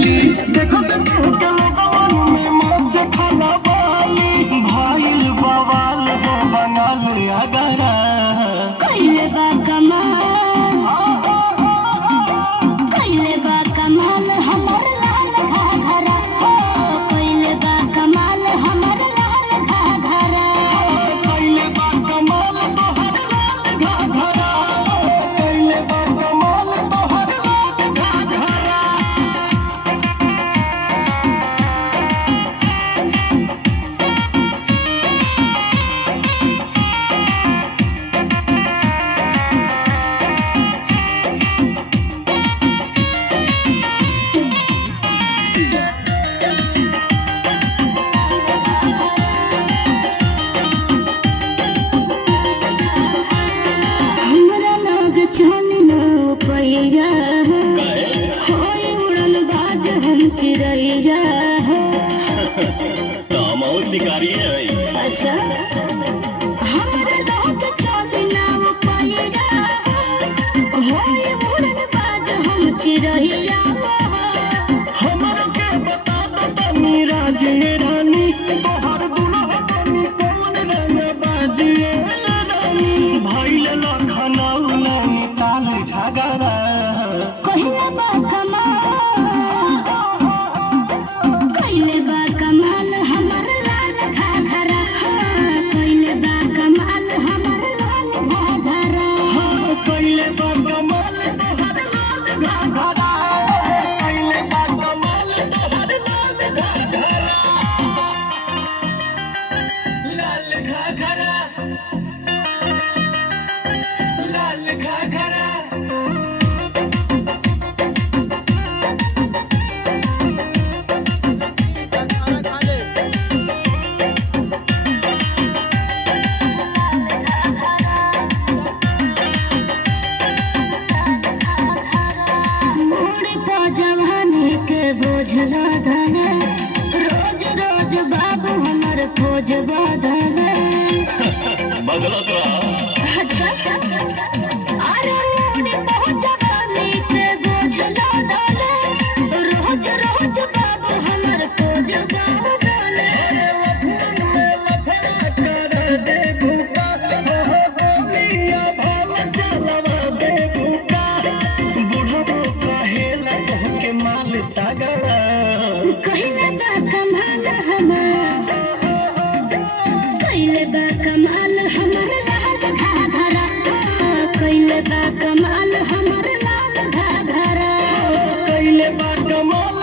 चली देखो तो के लोगन में मौज खाना वाली भाईल बवाल है बंगाल अगरा कइले बा कमाल कइले बा कमाल हमर लाल घाघरा कइले बा कमाल हमर लाल घाघरा कइले बा कमाल तोहर लाल घाघरा कइले बा कमाल तोहर लाल घाघरा हमरा लग चलनो पैया होय उड़न बाज हम चिड़ैया कामो शिकारी है अच्छा हमरा लग चलनो पैया होय उड़न बाज हम चिड़ैया हमरा के बता दो तनी राजे रानी तोहर दुल्हा बनी कौन रंग बाजिए रानी भइल लखनऊ नैनीताल झगड़ा कइले बा कमाल कइले बा कमाल हमर लाल घाघरा कइले बा कमाल हमर लाल घाघरा कइले बा कमाल तोहर लाल घाघरा कइले बा कमाल तोहर लाल घाघरा लाल घाघरा लाल घाघरा मोड़ पा जवानी के बोझ लादल रोज रोज बाबू हमर खोज बादल बदलत रहा अच्छा अरे मोड़ पा जवानी के बोझ लादल रोज रोज बाबू हमर खोज बादल लफन में लफड़ा कर दे भूखा हो गोलिया भाव चलवा दे भूखा बुढ़बो कहेला तोहके माल तगड़ा कइले बा कमाल हमर कइले बा कमाल हमर लाल घाघरा कइले बा कमाल हमर लाल घाघरा कइले बा कमाल